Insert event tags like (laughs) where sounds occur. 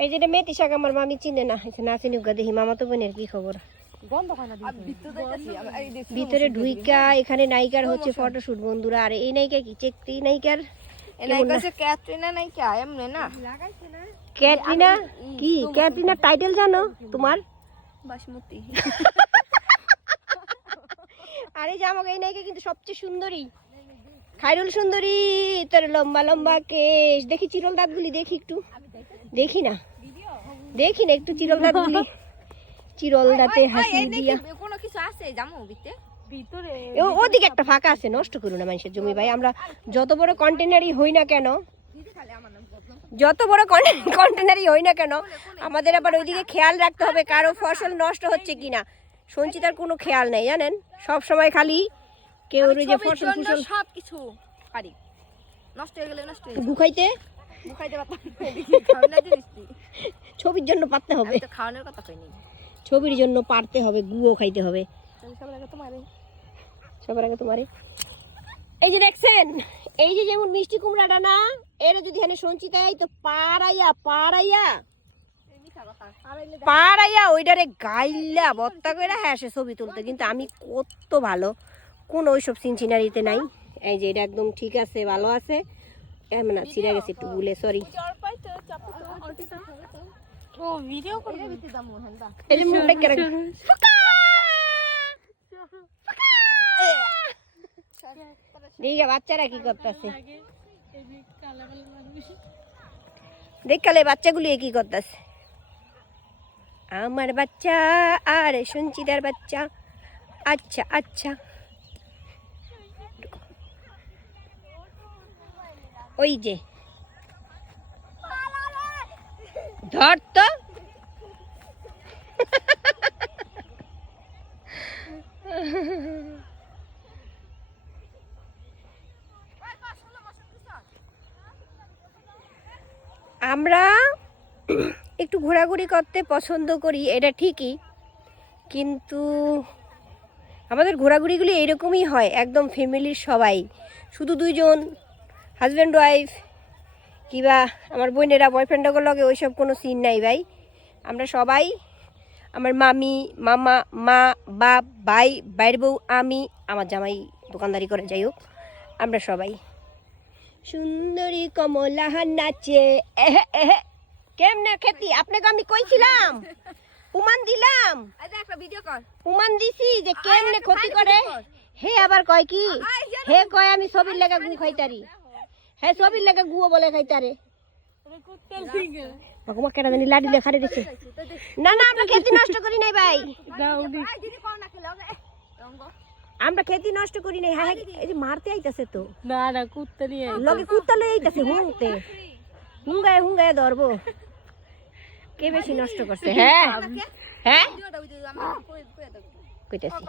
এই যেটা মেথি শাক আমার মামি চিনে না এখানে নিউগা দেখি মামা তো বোনের কি খবর? ভিতরে ঢুইকা এখানে নায়িকার হচ্ছে ফটোশুট বন্ধুরা আর এই নায়িকা কি? চেকটি নায়িকার? ক্যাটরিনা কি? ক্যাটরিনা টাইটেল জানো তোমার? বাসমতি। (laughs) আরে যে এই নায়িকা কিন্তু সবচেয়ে সুন্দরী। খাইরুল সুন্দরী তোর লম্বা লম্বা কেশ। দেখি চিরল দাঁতগুলি দেখি একটু। দেখি না। দেখি না একটু চিরল দাঁতগুলি (laughs) চিরল দাঁতে হাসি দিয়া। কোনো কিছু আছে? জামু বিতে ওদিকে একটা ফাঁকা আছে নষ্ট করো না মানুষের জমি ভাই। আমরা যত বড় কন্টেনারই হই না কেন যত বড় কন্টেনারই (laughs) হই না কেন আমাদের আবার ওইদিকে খেয়াল রাখতে হবে কারও ফসল নষ্ট হচ্ছে কিনা। সঞ্চিতার কোনো খেয়াল নেই জানেন? সব সময় খালি কেউ যে ফসল ফসল সব কিছু পারি। নষ্ট হয়ে গেলে নষ্ট হয়ে মুখাইতে পারতাম? (laughs) ছবির জন্য পারতে হবে। খাওয়ানোর কথা কইনি। ছবির জন্য পারতে হবে গুও খাইতে হবে। সবার আগে তোমার। সবার আগে তোমারে। এই যে দেখছেন এই যে যেমন মিষ্টি কুমড়াটা না এর যদি এখানে সঞ্চিত হয় তো পাড়াইয়া পাড়াইয়া। পাড়াইয়া ওইটারে গাইলা বত্তা করে হ্যাঁ সে ছবি তুলতে। কিন্তু আমি কত ভালো কোন ওইসব সিনচিনারিতে নাই। এই যে এটা একদম ঠিক আছে ভালো আছে। এমন না ছিঁড়ে গেছে একটু ভুলে সরি ও ভিডিও করে দিতে দামু হেন্দা এই যে মুখটা কেন দিকে বাচ্চারা কি করতেছে? দেখালে বাচ্চাগুলি কি করতেছে। আমার বাচ্চা আর সঞ্চিতার বাচ্চা। আচ্ছা আচ্ছা। ওই যে। ধর তো। আমরা একটু ঘোরাঘুরি করতে পছন্দ করি, এটা ঠিকই। কিন্তু আমাদের ঘোরাঘুরিগুলি এইরকমই হয়, একদম ফ্যামিলির সবাই। শুধু দুইজন হাজব্যান্ড ওয়াইফ কিবা আমার বোনেরা বয়ফ্রেন্ডগুলোর লগে ওইসব কোনো সিন নাই ভাই। আমরা সবাই আমার মামি মামা মা বাপ ভাই বাইর বউ আমি আমার জামাই দোকানদারি করে যাই হোক আমরা সবাই। সুন্দরী কমলা নাচে কেমনে খেতি? আপনাকে আমি কইছিলাম উমান দিলাম। আচ্ছা একটা ভিডিও কর। প্রমাণ দিছি যে কেমনে ক্ষতি করে। হে আবার কয় কি? হে কয় আমি ছবির লেগা গু খাইতারি। হে ছবির লেগা গুও বলে খাইতারে ভগবান কেটা জানি লাডি লেখারে দিছে। না না আমরা খেতি নষ্ট করি নাই ভাই। আমরা খেতি নষ্ট করি নাই। হ্যাঁ এই যে মারতে আইতাছে তো। না না কুত্তা নিয়ে লগে কুত্তা লই আইতাছে হুংতে। হুঙ্গায় হুঙ্গায় ধরবো। কে বেশি নষ্ট করছে হ্যাঁ? হ্যাঁ? কইতাছি।